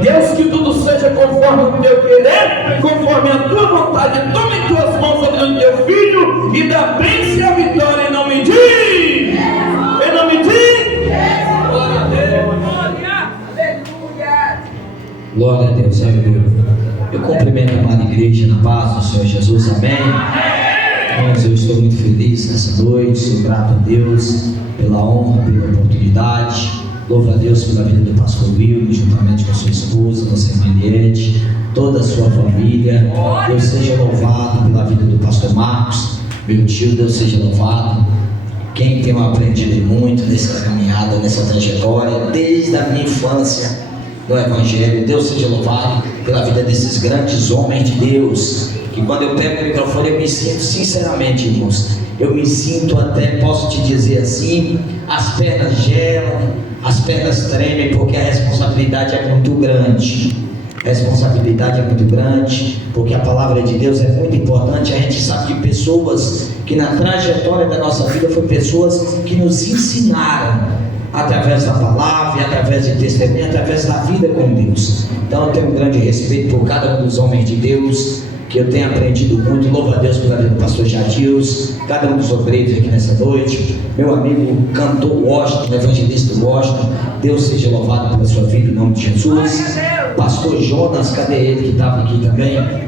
Deus, que tudo seja conforme o teu querer, conforme a tua vontade. Toma em tuas mãos a vida do teu filho e dá bênção e a vitória em nome de glória a Deus. Glória a Deus, aleluia. Eu cumprimento a amada igreja na paz do Senhor Jesus, amém. Irmãos, eu estou muito feliz nessa noite, sou grato a Deus pela honra, pela oportunidade. Louvo a Deus pela vida do pastor Will, juntamente com a sua esposa, você, irmã Eliette, toda a sua família. Deus seja louvado pela vida do pastor Marcos, meu tio, Deus seja louvado. Quem tem aprendido muito nessa caminhada, nessa trajetória, desde a minha infância no Evangelho. Deus seja louvado pela vida desses grandes homens de Deus, que quando eu pego o microfone eu me sinto, sinceramente, irmãos, eu me sinto até, posso te dizer assim, as pernas gelam, as pernas tremem, porque a responsabilidade é muito grande. A responsabilidade é muito grande, porque a palavra de Deus é muito importante. A gente sabe de pessoas que na trajetória da nossa vida foram pessoas que nos ensinaram através da palavra, através de testemunho, através da vida com Deus. Então eu tenho um grande respeito por cada um dos homens de Deus, que eu tenho aprendido muito. Louvo a Deus pela vida do pastor Jadils, cada um dos obreiros aqui nessa noite, meu amigo cantor Washington, evangelista Washington, Deus seja louvado pela sua vida em nome de Jesus. Pastor Jonas, cadê ele que estava aqui também?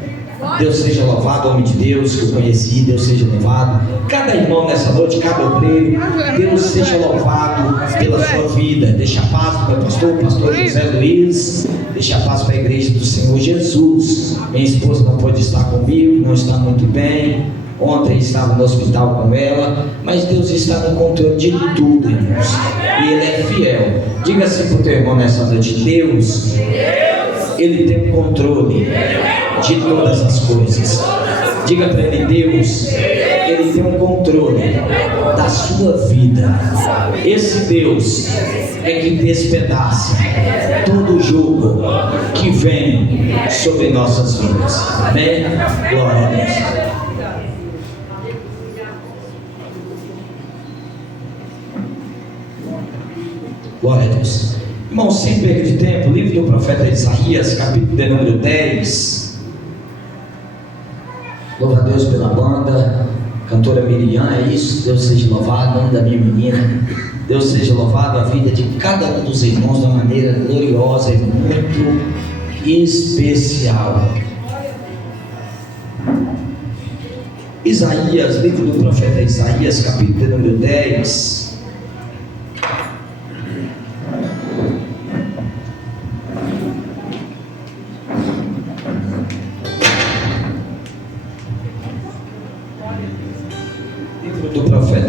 Deus seja louvado, homem de Deus que eu conheci, Deus seja louvado. Cada irmão nessa noite, cada obreiro, Deus seja louvado pela sua vida. Deixa a paz para o pastor José Luiz, deixa a paz para a igreja do Senhor Jesus. Minha esposa não pôde estar comigo, não está muito bem. Ontem estava no hospital com ela, mas Deus está no controle de tudo, irmãos, e Ele é fiel. Diga assim para o teu irmão nessa noite: Deus, Ele tem o controle de todas as coisas. Diga para Ele: Deus, Ele tem o controle da sua vida. Esse Deus é que despedaça todo o jugo que vem sobre nossas vidas. Amém? Glória a Deus. Glória a Deus. Irmão, sem perda de tempo, livro do profeta Isaías, capítulo de número 10. Louva a Deus pela banda, cantora Miriam, é isso. Deus seja louvado, nome da minha menina. Deus seja louvado, a vida de cada um dos irmãos da maneira gloriosa e muito especial. Isaías, livro do profeta Isaías, capítulo de número 10.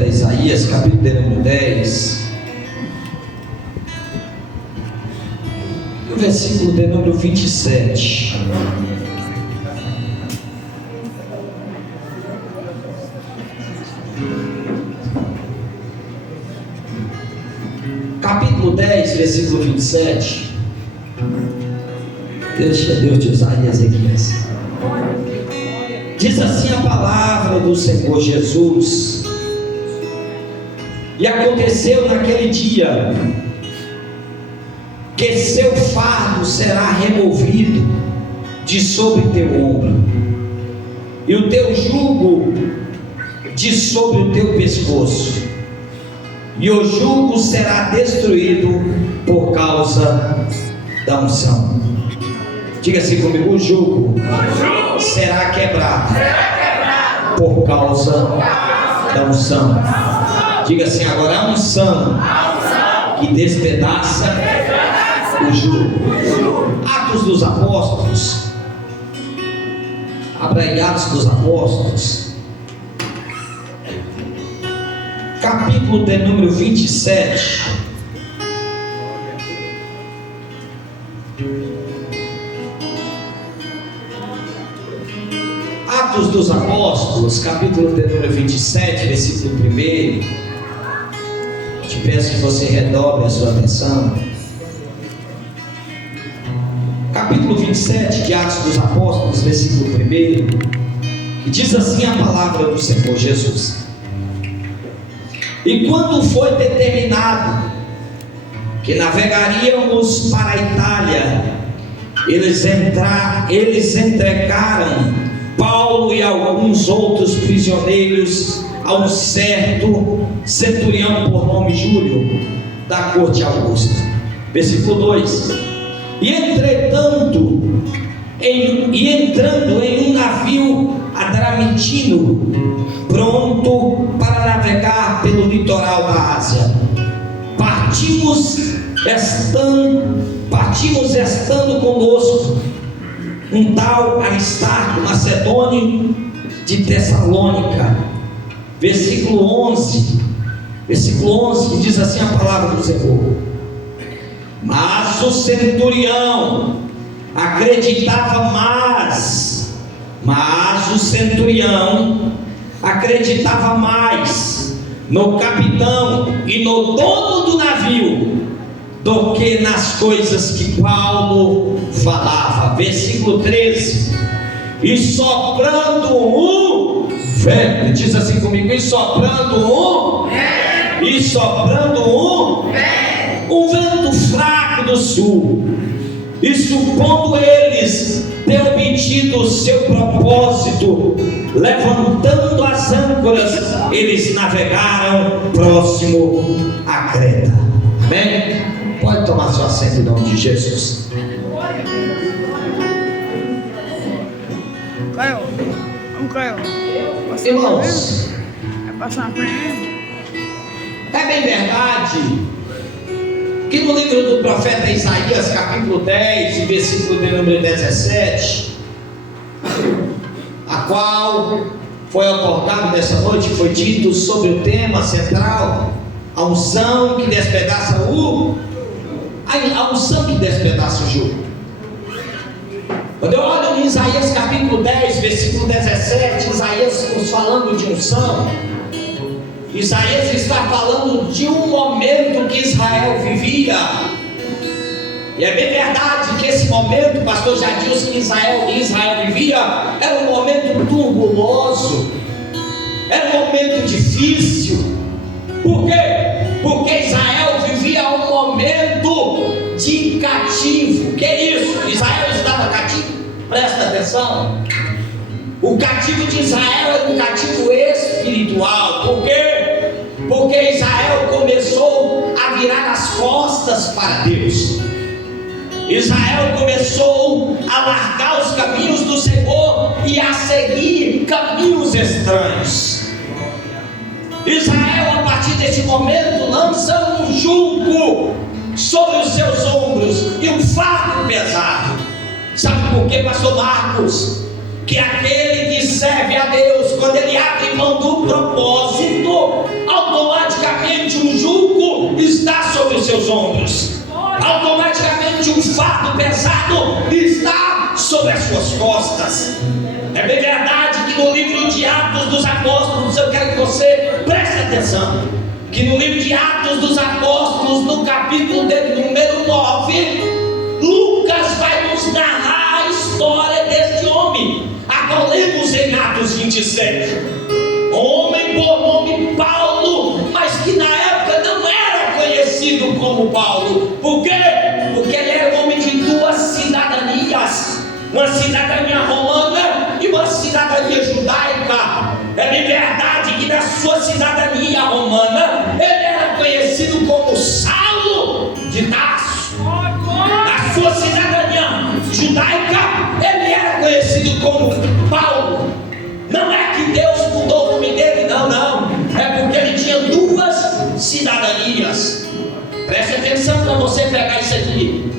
Isaías, capítulo de número 10, o versículo de número 27. Capítulo 10, versículo 27. Deixa Deus te usar Isaías. Diz assim a palavra do Senhor Jesus: e aconteceu naquele dia que seu fardo será removido de sobre teu ombro, e o teu jugo de sobre o teu pescoço, e o jugo será destruído por causa da unção. Diga assim comigo: o jugo será quebrado por causa da unção. Diga assim agora: a unção que despedaça o jugo. Atos dos Apóstolos. Abra aí Atos dos Apóstolos, capítulo de número 27. Atos dos Apóstolos, capítulo de número 27, versículo 1. Te peço que você redobre a sua atenção. Capítulo 27 de Atos dos Apóstolos, versículo 1, que diz assim a palavra do Senhor Jesus: e quando foi determinado que navegaríamos para a Itália, eles entregaram Paulo e alguns outros prisioneiros a um certo centurião por nome Júlio, da corte Augusta. Versículo 2: E entrando em um navio adramitino, pronto para navegar pelo litoral da Ásia, partimos estando conosco um tal Aristarco, macedônio de Tessalônica. Versículo 11, que diz assim a palavra do Senhor: Mas o centurião acreditava mais no capitão e no dono do navio do que nas coisas que Paulo falava. Versículo 13: E soprando um vento, diz assim comigo, e soprando um vento fraco do sul, e supondo eles ter obtido o seu propósito, levantando as âncoras, eles navegaram próximo a Creta. Amém? Pode tomar seu assento em nome de Jesus. Caio, vamos, Caio. Irmãos, Vai passar na frente. é bem verdade que no livro do profeta Isaías, capítulo 10, versículo de número 17, a qual foi otorgado nessa noite, foi dito sobre o tema central, a unção que despedaça o jugo. Quando eu olho em Isaías capítulo 10, versículo 17, Isaías nos falando de unção, Isaías está falando de um momento que Israel vivia. E é bem verdade que esse momento, o pastor já disse que Israel vivia, era um momento turbuloso, era um momento difícil. Por quê? Porque Israel vivia um momento de cativo. Que é isso? Israel estava cativo? Presta atenção. O cativo de Israel era um cativo espiritual. Por quê? Porque Israel começou a virar as costas para Deus. Israel começou a largar os caminhos do Senhor e a seguir caminhos estranhos. Israel, a partir deste momento, lança um jugo sobre os seus ombros e um fardo pesado. Sabe por quê, pastor Marcos? Que aquele que serve a Deus, quando ele abre mão do propósito, automaticamente um jugo está sobre os seus ombros, automaticamente um fardo pesado está sobre as suas costas. É bem verdade que no livro de Atos dos Apóstolos, eu quero que você preste atenção, que no livro de Atos dos Apóstolos, no capítulo de número 9, Lucas vai nos narrar a história deste homem, a qual lemos em Atos 27. Homem por nome Paulo, mas que na época não era conhecido como Paulo. Por quê? Porque ele era um homem de duas cidadanias, uma cidadania romana e uma cidadania judaica. É bem verdade que na sua cidadania romana ele era conhecido como Saulo de Tarso. Na sua cidadania judaica ele era conhecido como Paulo. Não é que Deus mudou o nome dele, não. É porque ele tinha duas cidadanias. Preste atenção para você pegar isso aqui.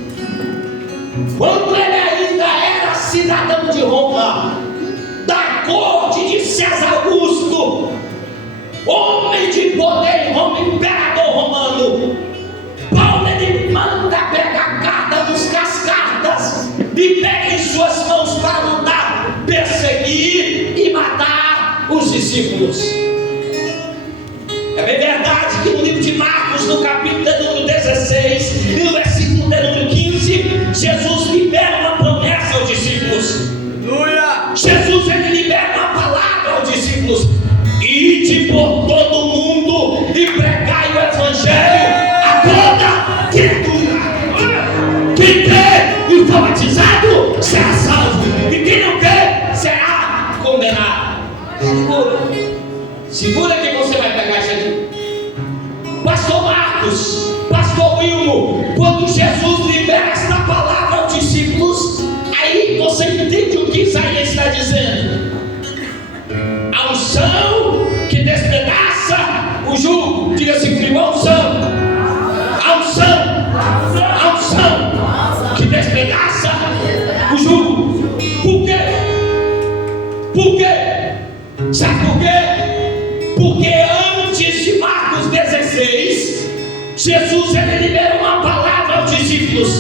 Quando ele ainda era cidadão de Roma, da corte de César Augusto, homem de poder em Roma, imperador romano, Paulo ele manda pegar buscar as cartas e pega em suas mãos para lutar, perseguir e matar os discípulos. É bem verdade que no livro de Marcos, no capítulo de número 16 e no versículo de número 15, Jesus libera uma promessa aos discípulos. Jesus ele libera uma palavra aos discípulos: ide por todo o mundo e pregai o evangelho a toda criatura. Quem crê e for for batizado será salvo, e quem não quer será condenado. Segura que você vai pegar isso aqui. Pastor Marcos, Pastor Wilmo, quando Jesus libera esta palavra aos discípulos, aí você entende o que Isaías está dizendo. A unção que despedaça o jugo. Diga-se comigo, a unção. A unção que despedaça o jugo. Por quê? Por quê? Sabe por quê? Porque antes de Marcos 16, Jesus ele libera uma palavra aos discípulos.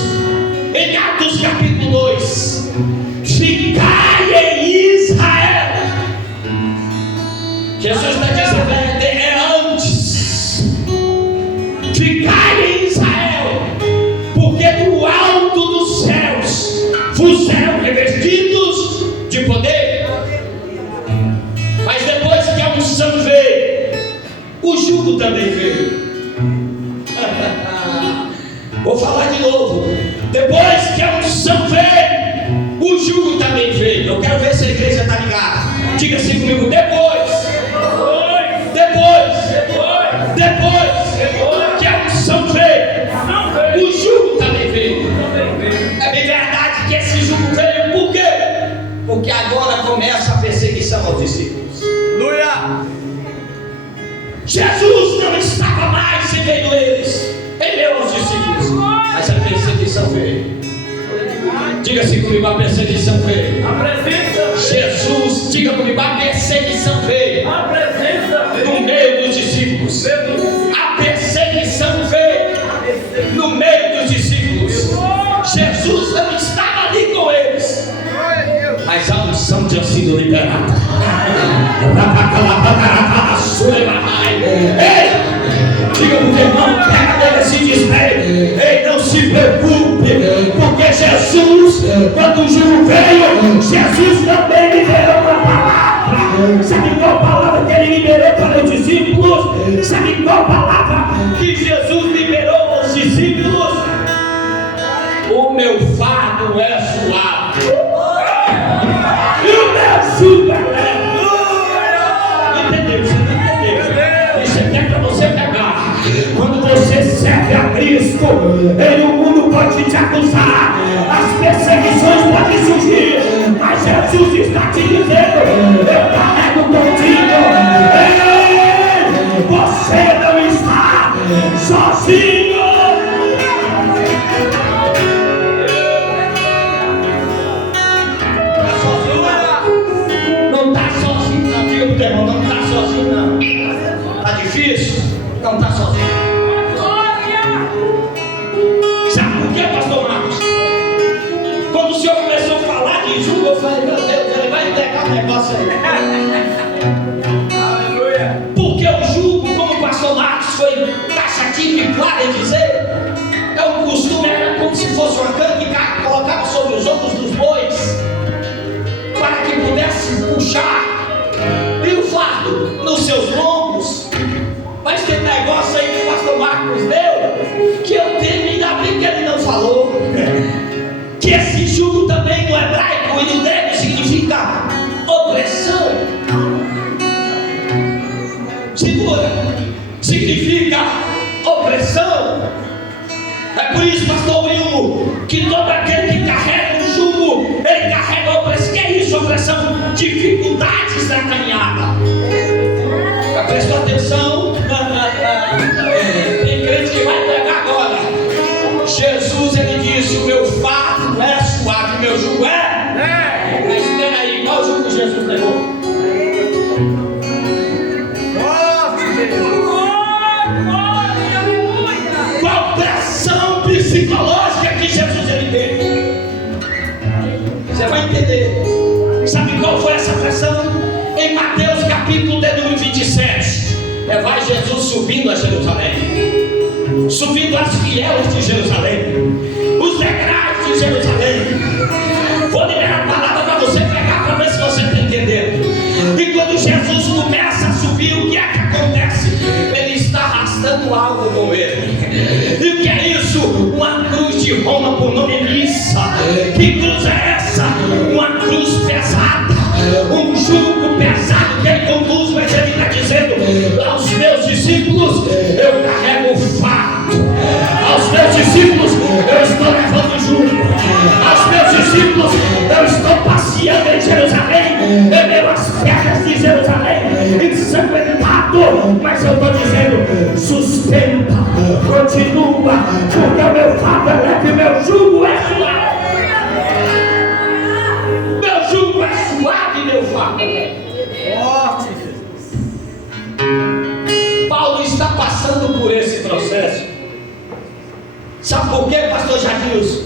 Em Atos capítulo 2: ficai em Israel. Jesus está dizendo, é antes. Ficai em Israel, porque do alto dos céus vos serão revestidos de poder. Mas depois que a unção veio, o jugo também veio. Vou falar de novo. Depois que a unção veio, o jugo também veio. Eu quero ver se a igreja está ligada. Diga assim comigo, depois que a unção veio, o jugo também veio. É bem verdade que esse jugo veio, por quê? Porque agora começa a perseguição aos discípulos. Aleluia! Jesus não estava mais em meio deles, em meio aos discípulos, mas a perseguição veio. Diga assim comigo, a perseguição veio. Jesus, diga comigo, a perseguição veio. No meio dos discípulos. A perseguição veio no meio dos discípulos. Jesus não estava ali com eles, mas a unção tinha sido liberada. Ei, diga para o irmão, pega dele assim e diz: ei, não se preocupe, porque Jesus, quando o jugo veio, Jesus também liberou uma palavra. Sabe qual palavra que ele liberou para os discípulos? Sabe qual palavra que Jesus liberou aos discípulos? O meu fardo é suave e o meu jugo é leve. Entendeu? Você não entendeu? Isso aqui é para você pegar. Quando você serve a Cristo, o mundo pode te acusar, as perseguições podem surgir, mas Jesus está te dizendo: eu carrego contigo. Ei, você não está sozinho. Não está sozinho, não. Diga pro teu irmão, não está sozinho, não. Está difícil? Não está sozinho. Sabe por quê, pastor Marcos? Quando o senhor começou a falar de jugo, eu falei: meu Deus, ele vai pegar o negócio aí. Aleluia. Porque o jugo, como o pastor Marcos foi taxativo e claro em dizer, o costume era como se fosse uma cana que colocava sobre os ombros dos bois, para que pudesse puxar, e o fardo nos seus lombos. Mas tem negócio aí que o pastor Marcos deu, que eu tenho, ainda bem que ele não falou, que esse jugo também no hebraico e no grego significa opressão. Segura, significa opressão. É por isso, pastor Wilmo, que todo aquele que carrega um jugo, ele carrega opressão. Que é isso, opressão? Dificuldades na caminhada. Prestou atenção? Tem crente que vai pegar agora. Jesus, ele disse: o meu fardo é suave, o meu jugo é. Mas espera aí, qual jugo que Jesus pegou? Qual pressão psicológica que Jesus ele teve? Você vai entender. Sabe qual foi essa pressão? Em Mateus capítulo de número 27, vai Jesus subindo a Jerusalém, subindo as vielas de Jerusalém, os degraus de Jerusalém. Vou liberar a palavra para você pegar, para ver se você está entendendo. E quando Jesus começa a subir, o que é que acontece? Ele está arrastando algo com ele. E o que é isso? Uma cruz de Roma por nome Missa, Que cruz é essa? Uma cruz pesada, um jugo pesado que ele conduz, mas ele está dizendo aos meus discípulos: eu carrego o fardo. Aos meus discípulos eu estou levando o jugo. Aos meus discípulos eu estou passeando em Jerusalém, em meio às pedras de Jerusalém, ensanguentado, mas eu estou dizendo: sustenta, continua, porque o meu fardo é leve e meu jugo é suave. Meu jugo é suave, meu fardo é leve. Paulo está passando por esse processo. Sabe por quê, pastor Jadilson?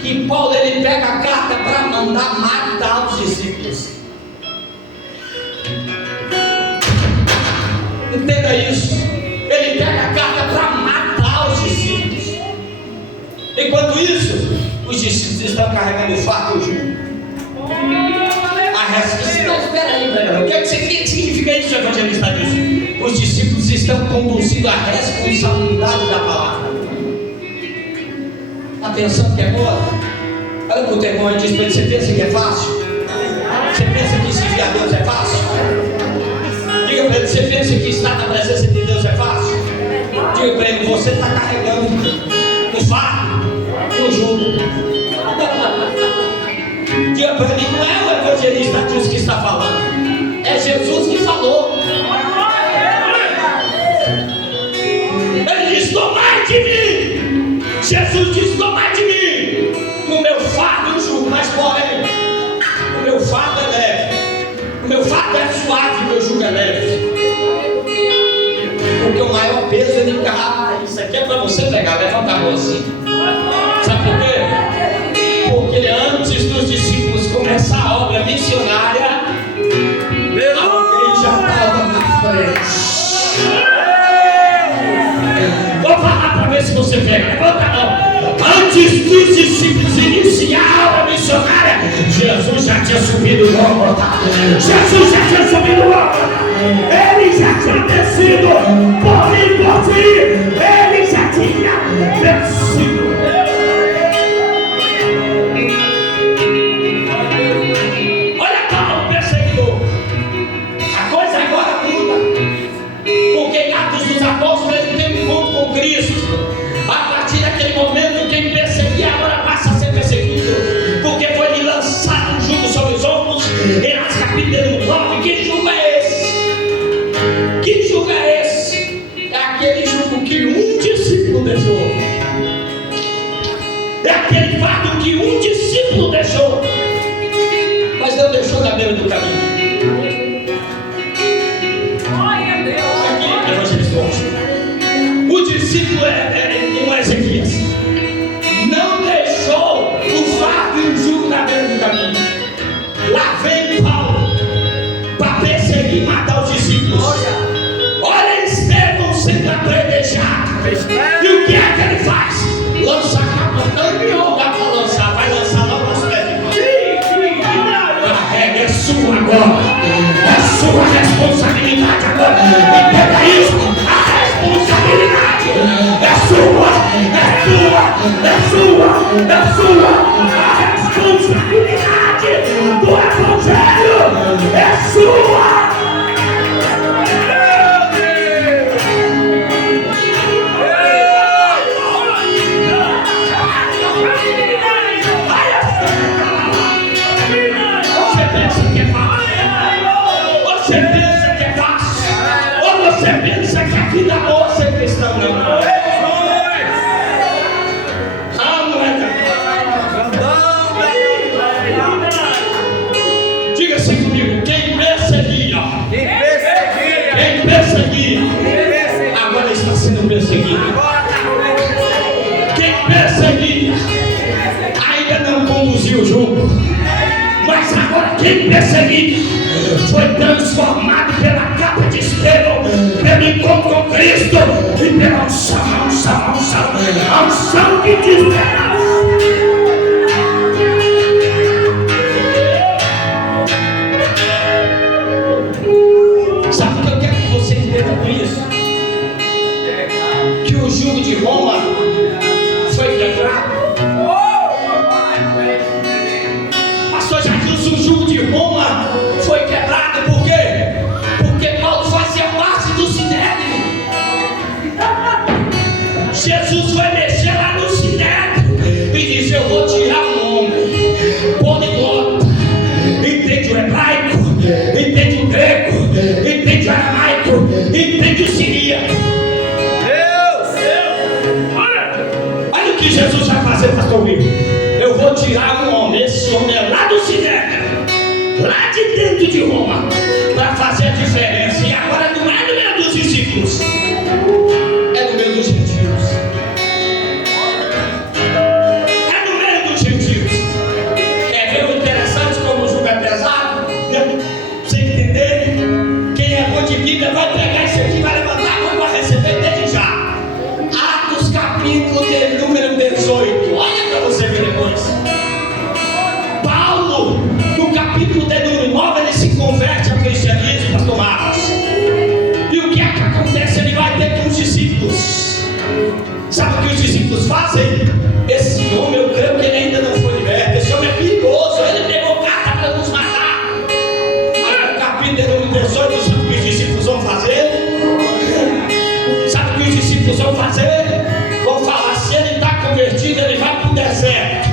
Que Paulo ele pega a carta para mandar matar os discípulos. Entenda isso. Ele pega a carta para matar os discípulos. Enquanto isso, os discípulos estão carregando o fardo e o jugo. A resposta, espera aí, o que significa isso, evangelista disso? Os discípulos estão conduzindo a responsabilidade da palavra. Está pensando que é boa? Olha para o teu irmão e diz para ele: você pensa que é fácil? Você pensa que servir a Deus é fácil? Diga para ele: você pensa que estar na presença de Deus é fácil? Diga para ele: você está carregando o fardo e o jugo. Diga para ele: não é o evangelista Deus que está falando, é Jesus que falou. Ele diz: tomai de mim. Jesus diz: tomai de mim o meu fardo e o jugo. Mas porém, o meu fardo é leve, o meu fardo é suave, o meu jugo é leve. Porque o maior peso ele carrega. Isso aqui é para você pegar, levanta a mão assim. Sabe por quê? Porque antes dos discípulos começar a obra missionária, alguém já estava na frente. Vou falar para ver se você pega. Levanta a mão. Antes dos discípulos iniciar a obra missionária, Jesus já tinha subido o Gólgota. Jesus já tinha subido o Gólgota. Ele já tinha descido por mim, por ti. Ele já tinha descido. Olha Paulo, perseguidor. A coisa agora muda. Porque em Atos dos Apóstolos ele tem um encontro com Cristo. A partir daquele momento, quem perseguia agora passa a ser perseguido. Porque foi lhe lançado um jugo sobre os ombros. Em Atos capítulo 9, que jugo é esse? Que jugo é esse? É aquele jugo que um discípulo deixou. É aquele fardo que um discípulo deixou, mas não deixou na beira do caminho. Aqui, evangelista. O discípulo não é Ezequias. Não deixou o fardo e o jugo na beira do caminho. Lá vem Paulo para perseguir e matar os discípulos. Olha Estevão sendo apredejado. E o que é que ele faz? Lança a capa, não me dá para lançar, vai lançar logo as pedras. A regra é sua agora. É sua responsabilidade agora. Entenda isso. A responsabilidade é sua, é tua, é sua, é sua. A responsabilidade do Evangelho é sua. Você pensa que é fácil? Você pensa que é fácil? Ou você pensa que a vida boa ser cristão não? Não é. Diga assim comigo: quem perseguia, agora está sendo perseguido. Quem perseguia ainda não conduziu o jugo, mas agora quem perseguia foi transformado pela capa de Estevão, pelo encontro com Cristo e pela unção que desespera. Sabe o que eu quero que você entenda com isso? Que o jugo de Roma foi quebrado. fazem. Esse homem, eu creio que ele ainda não foi liberto. Esse homem é perigoso, ele pegou carta para nos matar. Aí no capítulo 18, sabe o que os discípulos vão fazer? Sabe o que os discípulos vão fazer? Vão falar, se ele está convertido, ele vai para o deserto.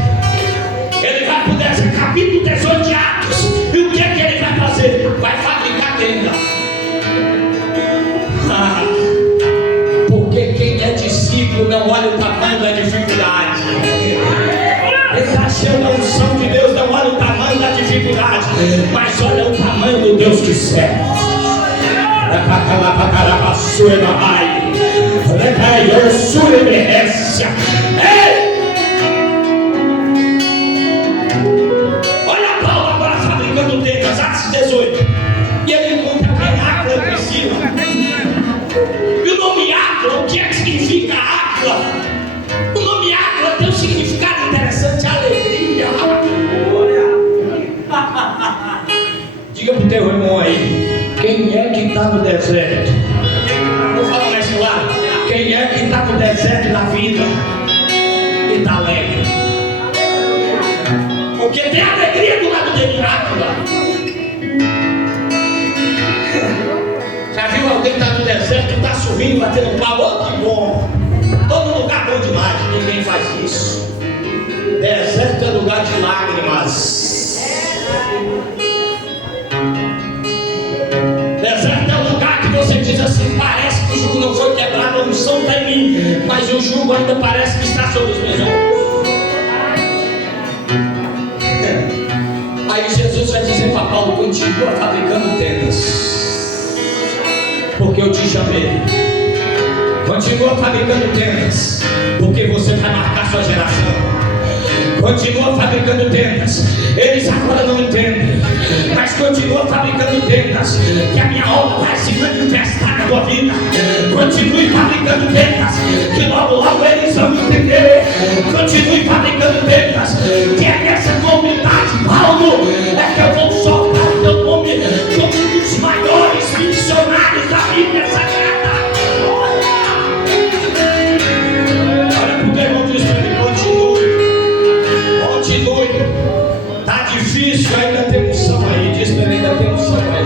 Ele vai para o deserto, capítulo 18 de Atos. E o que é que ele vai fazer? Vai fabricar tenda. Porque quem é discípulo não olha o tamanho da dificuldade. Ele está cheio da unção de Deus, não olha o tamanho da dificuldade, mas olha o tamanho do Deus que serve. Olha Paulo agora fabricando tendas, Atos 18. E ele encontra Áquila e Priscila. E o nome Áquila, o que é que significa Áquila? O nome Áquila tem um significado interessante, alegria. Diga pro teu irmão aí, quem é que está no deserto? Vou falar mais claro. Quem é que está no deserto da vida e está alegre? Porque tem alegria do lado dele, Áquila. Já viu alguém que está no deserto e está sorrindo, batendo palma? Oh, que bom! Todo lugar bom demais, ninguém faz isso. Deserto é lugar de lágrimas. Deserto é um lugar que você diz assim, parece que o jugo não foi quebrado, a unção está em mim, mas o jugo ainda parece que está sobre os meus ombros. Aí Jesus vai dizer para Paulo, continua fabricando tendas, porque eu te chamei. Continua fabricando tendas, porque você vai marcar sua geração. Continua fabricando tendas. Eles agora não entendem, mas continua fabricando tendas, que a minha obra vai se manifestar na tua vida. Continue fabricando tendas, que logo logo eles vão entender. Continue fabricando tendas, que é nessa comunidade, Paulo, é que eu vou soltar o teu nome como um dos maiores missionários da Bíblia Sagrada. Tá difícil, ainda tem unção aí. Diz pra ele, ainda tem unção aí.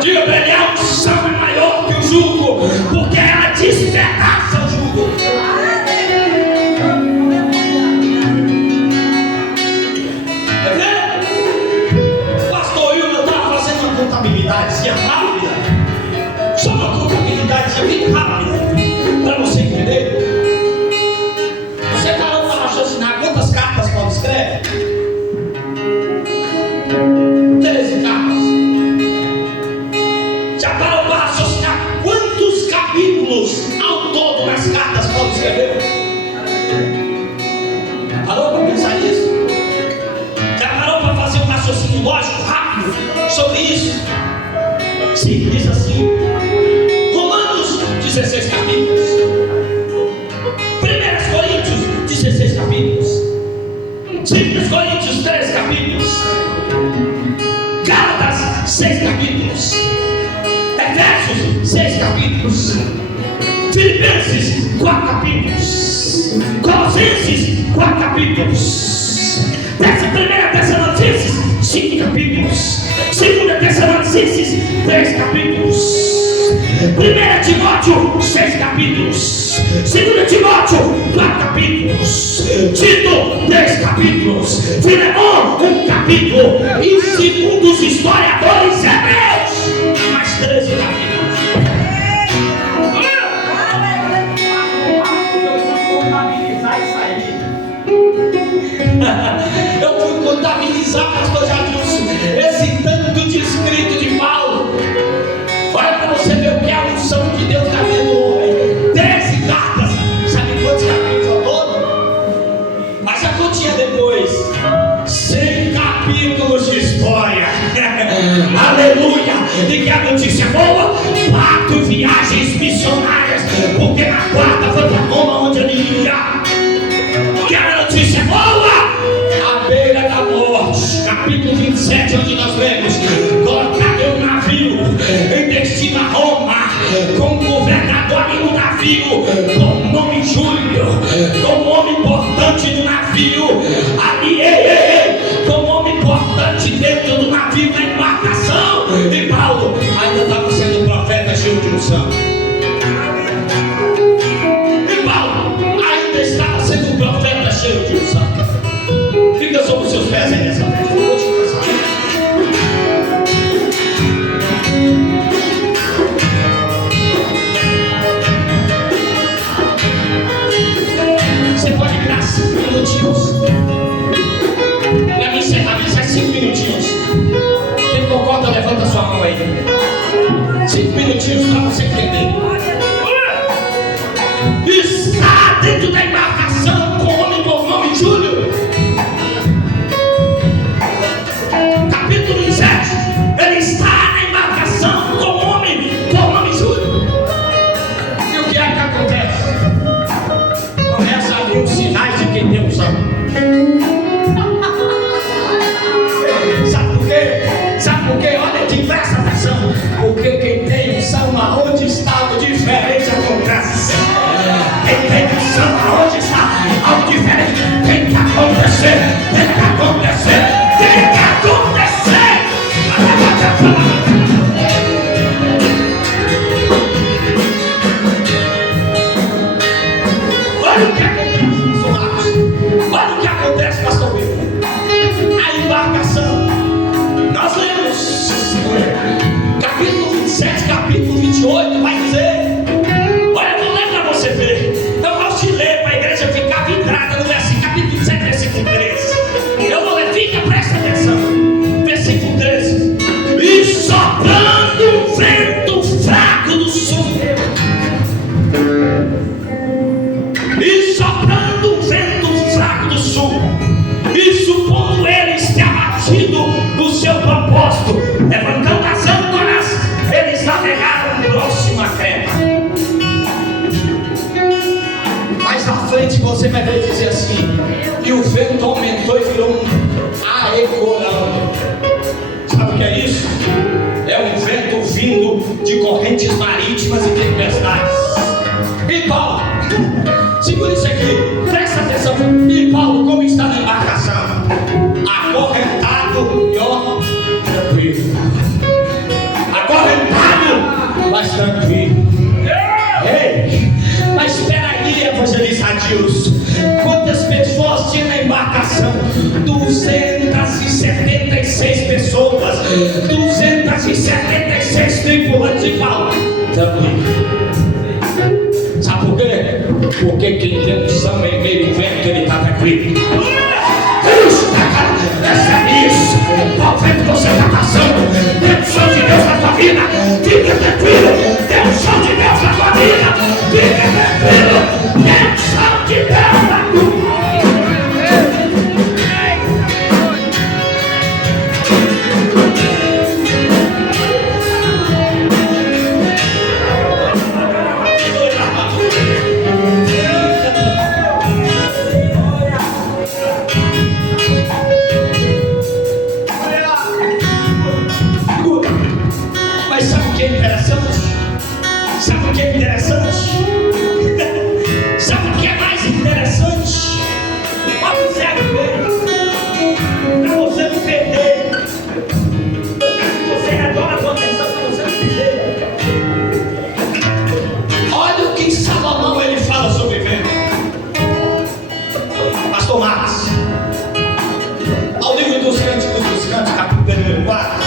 Diga pra ele, a unção é maior que o jugo, porque ela despedaça o jugo. Pastor Wilma estava fazendo uma contabilidadezinha rápida. Só uma contabilidadezinha bem rápida, para você entender. Você parou para raciocinar quantas cartas Paulo escreve? 13 cartas. Já parou para raciocinar quantos capítulos ao todo nas cartas Paulo escreveu? Parou para pensar nisso? Já parou para fazer um raciocínio lógico, rápido, sobre isso? Simples assim. Romanos, 16 capítulos. 16 capítulos, 2 Coríntios 3 capítulos, Gálatas 6 capítulos, Efésios 6 capítulos, Filipenses 4 capítulos, Colossenses 4 capítulos, 1 Tessalonicenses 5 capítulos, 2 Tessalonicenses 3 capítulos, 1 Timóteo 6 capítulos, 2 Timóteo 4 capítulos, Tito 3 capítulos, Filemão 1 capítulo, e segundo os historiadores hebreus, mais 13 capítulos. Eu fui contabilizar, pastor Jadilson, esse tanto de escrito de Paulo. Olha para você ver o que é a unção de Deus na vida do homem. 13 cartas, sabe quantos capítulos ao todo? Mas a continha depois, 100 capítulos de história. Aleluia! E que a notícia boa, 4 viagens missionárias, porque na quarta foi para Roma onde ele ia. Que a notícia boa, à beira da morte, capítulo 27, onde nós vemos, colocado em um navio, em destino a Roma, com o governador em um navio, com o nome importante do navio. Ali, foi um homem importante dentro do navio, na embarcação. E Paulo ainda estava sendo profeta cheio de unção. E Paulo ainda estava sendo profeta cheio de unção. Fica sobre os seus pés aí nessa vez. Eu vou te cansar. Você pode virar 5 minutinhos. Para mim encerrar, isso é 5 minutinhos. Quem concorda, levanta sua mão aí. 5 minutinhos para você entender. Está dentro da embarcação com um homem por nome Júlio. Capítulo 17. Ele está na embarcação com um homem por nome Júlio. E o que é que acontece? Começa a vir os sinais de quem tem unção. Sabe por quê? Sabe por quê? Olha aqui, presta atenção. Porque quem tem unção, aonde está, o diferente acontece. Quem tem unção, aonde está, algo diferente tem que acontecer. Tem que acontecer. Tem que acontecer. Olha o que acontece, pastor Marcos. Olha o que acontece, pastor Vitor. A embarcação. Nós lemos capítulo 27, capítulo 28, vai dizer. Olha, eu vou ler para você ver. Eu gosto de ler para a igreja ficar vidrada no versículo, capítulo 27, versículo 13. Eu vou ler, presta atenção. Versículo 13. E soprando um vento fraco do sul. E soprando um vento fraco do sul. E supondo eles ter abatido o seu propósito, levantando as âncoras, eles navegaram próximo à Creta. Mais na frente você vai ver dizer assim: e o vento aumentou e virou um aecorão. Sabe o que é isso? É um vento vindo de correntes marítimas e tempestades. E Paulo, segura isso aqui, presta atenção. E Paulo, como está na embarcação? Acorrentado e ó, tranquilo. Acorrentado, mas tranquilo. Ei, mas espera aí, evangelista Adilson. Quantas pessoas tinha na embarcação? 276 pessoas. 276 tripulantes. E Paulo, tranquilo. Sabe por quê? Porque quem tem unção em meio ao vento, ele está tranquilo. Recebe isso. Qual vento você está passando? Tem unção de Deus na tua vida. Fica tranquilo. Tem unção de Deus na tua vida. Fica tranquilo. Tem unção de Deus na tua vida. Mas sabe o que é interessante? Sabe o que é interessante? Sabe o que é mais interessante? Observe bem, para você não perder. Você retorna a tua atenção para você não perder. Olha o que Salomão ele fala sobre vento. Pastor Marcos, ao livro dos Cânticos, capítulo 4.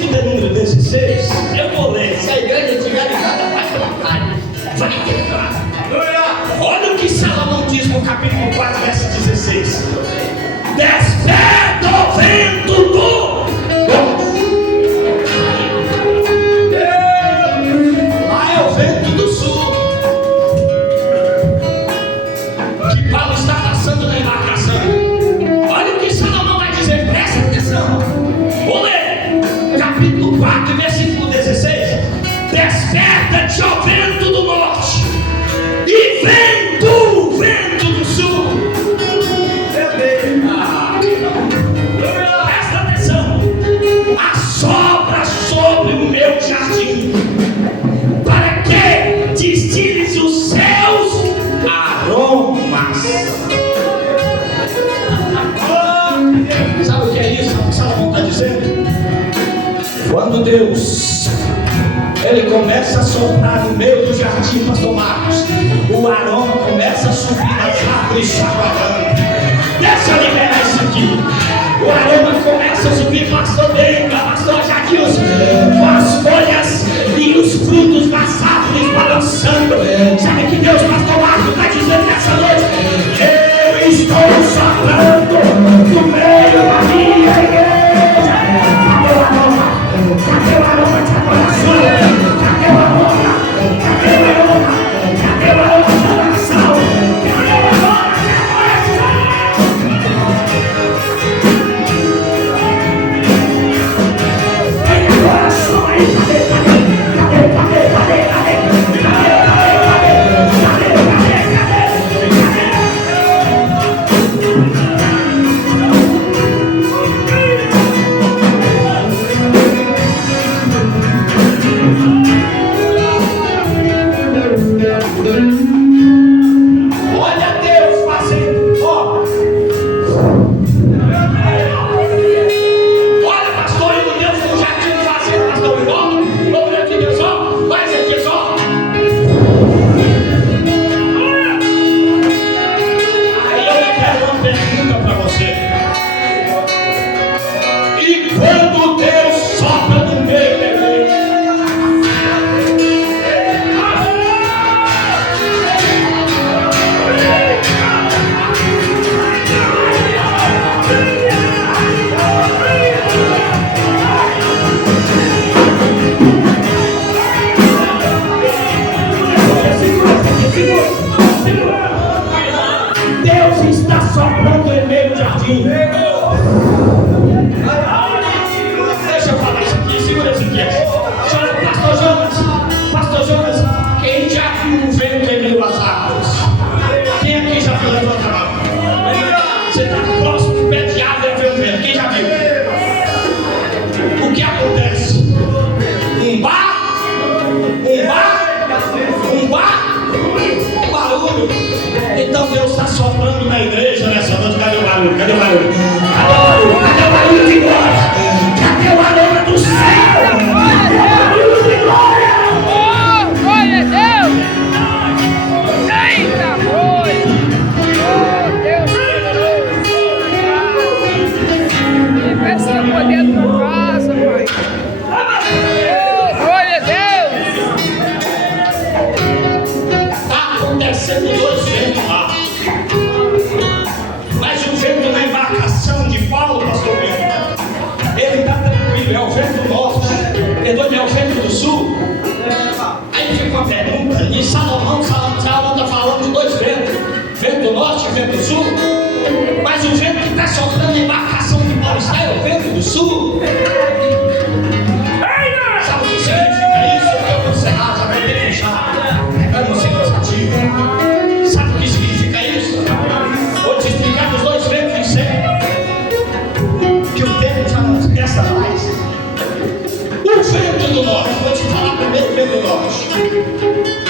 De número 16, eu vou ler. Se a igreja tiver ligada, vai entrar. Olha o que Salomão diz no capítulo 4, verso 16: desperta o vento do lá é o vento do sul que Paulo está passando na embarcação. Olha o que Salomão vai dizer, presta atenção. Vou ler. Capítulo 4, versículo 16: desperta-te, ó vento do norte, e vento do sul. Presta atenção. Assopra sobre o meu jardim, para que destiles os céus a aromas. Sabe o que é isso? Sabe o que Salomão está dizendo? Quando Deus ele começa a soprar no meio do jardim, pastor Marcos, o aroma começa a subir nas árvores chacoalhando. Deixa eu liberar isso aqui. O aroma começa a subir, pastor Denga, pastor Jadilson, com as folhas e os frutos das árvores balançando. Sabe que Deus, pastor Marcos, está dizendo nessa noite? Eu estou soprando no meio da minha igreja. Cadê o aroma? Cadê o aroma de adoração? Cadê o aroma? Cadê o aroma? Cadê o aroma de adoração? Cadê o aroma de adoração? Tem adoração aí, cadê? Olha Deus fazendo, olha pastor, e Deus no jardim fazendo, pastor, vamos aqui Deus, vai aqui só. Aí eu quero uma pergunta para você. E quando Deus sopra no meio da igreja? Deus está soprando em meio do jardim. Deixa eu falar isso aqui, segura isso aqui. Pastor Jonas, quem já viu um vento em meio às árvores? Quem aqui já viu? Levanta a mão. Você está próximo do pé de árvore e vê um vento. Quem já viu? O que acontece? Um barulho. Então Deus está soprando na igreja nessa noite. Cadê o barulho? Cadê o barulho? Cadê o barulho de glória? Cadê o aroma do céu? Cadê o barulho de glória? Oh, glória a Deus! Eita, glória! Oh, Deus poderoso! Libera seu poder na casa, Pai! Oh, glória a Deus! Está acontecendo dois ventos lá. Mas o vento na embarcação de Paulo, pastor Bento, ele está tranquilo, é o vento norte, é o vento do sul. Aí fica uma pergunta, e Salomão está falando de dois ventos, vento norte e vento sul. Mas o vento que está soprando na embarcação de Paulo está é o vento do sul. Sabe o que significa isso? Eu vou encerrar, já vai ter que fechar. Eu não sei cansativo. Sabe o que significa isso? Vou te explicar dos dois ventos em céu. Que o tempo já não esqueça mais. O vento do norte, vou te falar primeiro o vento do norte.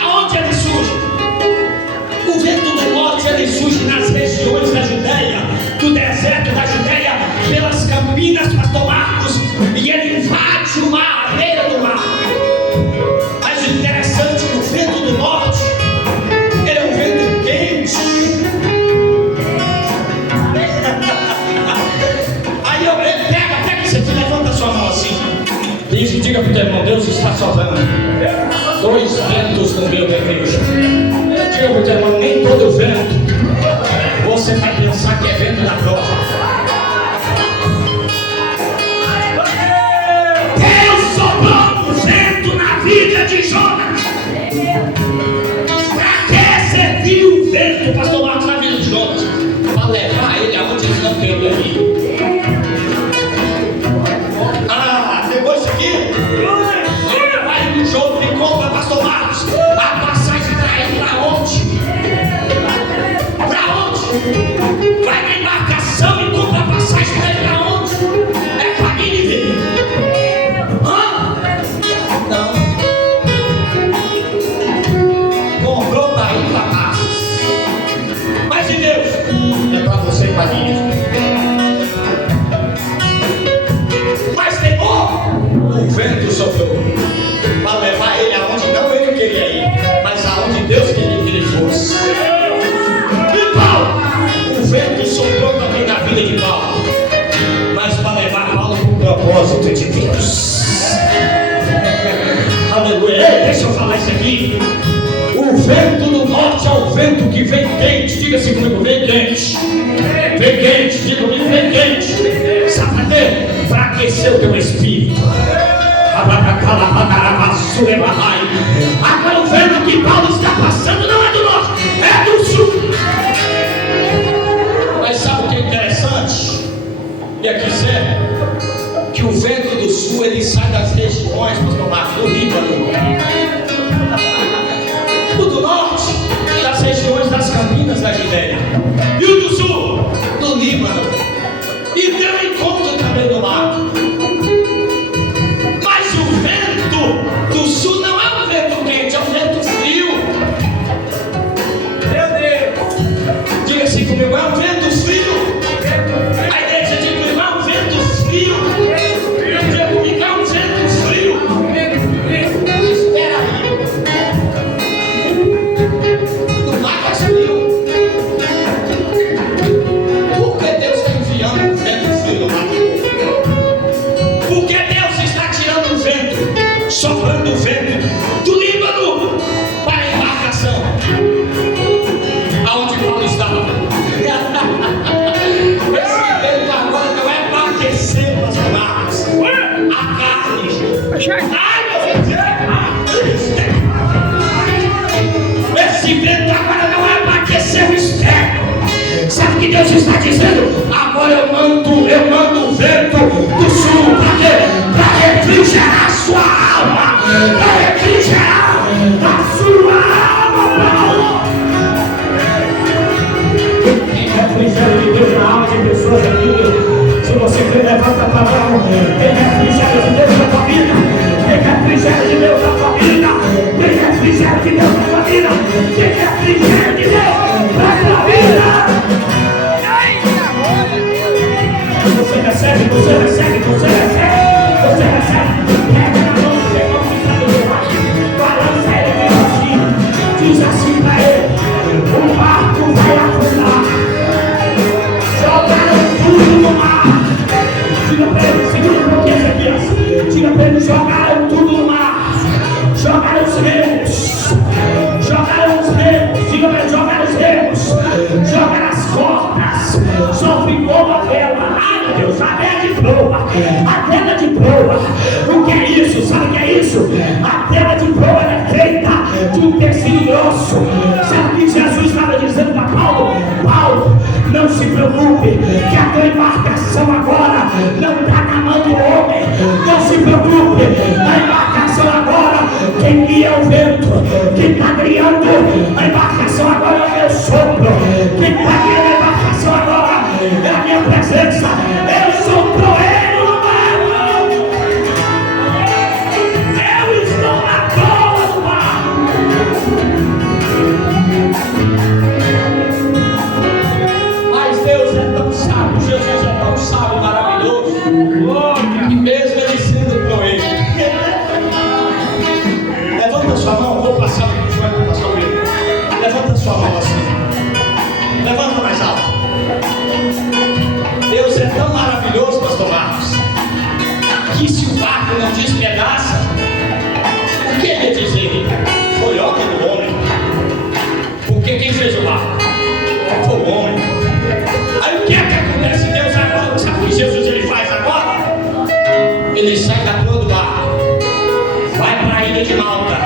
Aonde ele surge? O vento do norte ele surge nas regiões da Judéia, do deserto da Judéia, pelas campinas, pastor Marcos, e ele invade o mar, a beira do mar. Mas o interessante é que o vento do norte, ele é um vento quente. Aí pega isso aqui, levanta a sua mão assim. E diga para o teu irmão, Deus está soprando dois ventos no meio da igreja. Diga para o teu irmão, nem todo vento você vai pensar que é vento da prova. Deus soprou o vento na vida de Jonas. Para que serviu o vento, pastor Marcos, na vida de Jonas? Para levar ele aonde eles não queriam ir. Pegou isso aqui? Ele vai no jogo e compra, pastor Marcos, a passagem para ir para onde? Para onde? Vai na embarcação e compra a passagem para ir para onde? É para Nínive. Não. Comprou para ir para Tarsis. propósito de Deus. Aleluia. Ei, deixa eu falar isso aqui. O vento do norte é o vento que vem quente. Diga assim comigo, vem quente. Vem quente, diga comigo, vem quente. Sabe para quê? Para aquecer o teu espírito. Agora o vento que Paulo está passando não é do norte, é do sul. Mas sabe o que é interessante? E aqui serve que o vento do sul ele sai das regiões, do Líbano, o do norte das regiões das Campinas da Judéia, e o do sul do Líbano, e tem um encontro também no mar. Mas o vento do sul não é um vento quente, é um vento frio. Meu Deus! Diga assim comigo, é um vento frio. A igreja diz comigo, é um vento frio. Diga comigo, é um vento frio. Espera aí. No mar faz frio. Por que Deus está enviando um vento frio no mar? Porque Deus está tirando o vento, soprando o vento do Líbano para a embarcação. Aonde Paulo estava. Esse vento agora não é para aquecer as marcas, a carne. Ai, meu Deus! Esse vento agora não é para aquecer o externo. Sabe o que Deus está dizendo? Agora eu mando o vento do sul. Para quê? Para refrigerar a sua alma. Para refrigerar a sua alma, Paulo. Tem refrigério de Deus na alma de pessoas aqui. Se você quer, levanta a mão. Tem refrigério de Deus na tua vida. Tem refrigério de Deus na tua vida. Tem refrigério de Deus na tua vida. Tem refrigério de Deus na tua vida. Você recebe, você recebe, você recebe, você recebe. Pega na mão do irmão que está do seu lado, balança ele assim, diz assim para ele: o barco vai afundar, jogaram tudo no mar. Diga para ele, segura um pouquinho, Ezequias. Diga para ele: jogaram tudo no mar, jogaram os remos, jogaram os remos. Diga para ele: jogaram os remos, jogaram as cordas, só ficou a vela. Deus, a tela de proa, a tela de proa. O que é isso? Sabe o que é isso? A tela de proa é feita de um tecido grosso. Sabe o que Jesus estava dizendo para Paulo? Paulo, não se preocupe, que a tua embarcação agora não está na mão do homem. Não se preocupe, a embarcação agora, quem guia é o vento, quem está criando a embarcação agora é o meu sopro, quem está guiando a embarcação agora é a minha presença. Eu sou proeiro no mar. Eu estou na proa do mar. Mas Deus é tão sábio, Jesus é tão sábio, maravilhoso, e mesmo ele sendo proeiro. Levanta sua mão, vou passar o microfone para o pastor Pedro. Levanta sua mão assim. Levanta mais alto. Deus é tão maravilhoso, pastor Marcos, que se o barco não despedaça, o que ele ia dizer? Foi obra do homem. Porque quem fez o barco? Foi o homem. Aí o que é que acontece? Deus agora, sabe o que Jesus ele faz agora? Ele sai da proa do barco, vai para a ilha de Malta.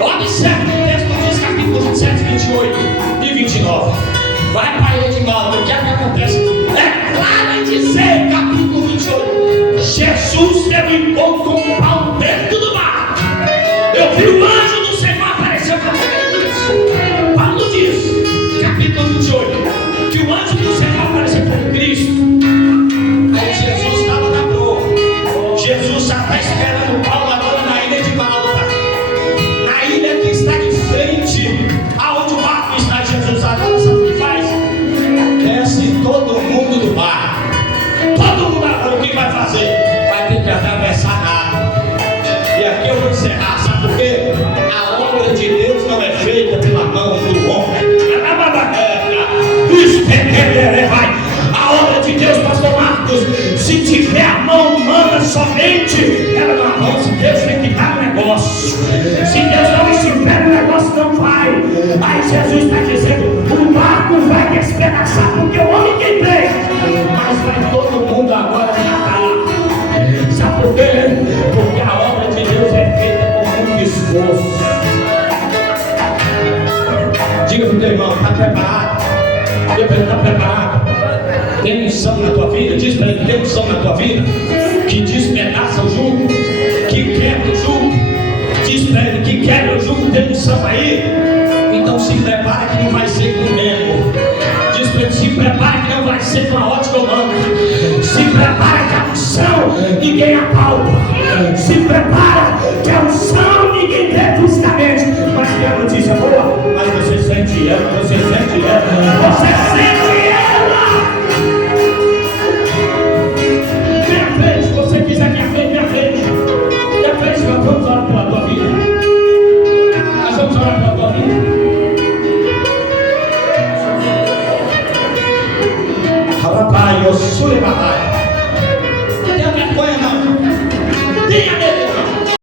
Observe que o texto diz, capítulo 27, 28 e 29. Vai para a ilha de Malta. O que é que acontece? É claro em dizer, capítulo 28, Jesus teve um encontro com Paulo dentro do mar. Eu vi o anjo do Senhor aparecer para ele. Paulo diz, capítulo 28, que o anjo do Senhor apareceu para Cristo. Aí Jesus estava na proa. Jesus já está esperando Paulo agora na ilha de Malta, na ilha que está de frente aonde o barco está. Jesus agora sabe o que faz? Desce todo mundo do mar. Todo mundo agora o que vai fazer? Vai ter que atravessar a água. está preparado. Tem unção na tua vida, diz para ele, tem unção na tua vida, que despedaça o jugo, que quebra o jugo, diz para ele que quebra o jugo, tem unção aí. Então se prepara que não vai ser com o mesmo. Diz para ele, se prepara que não vai ser com a ótica humana. Se prepara que a unção ninguém apalpa. Se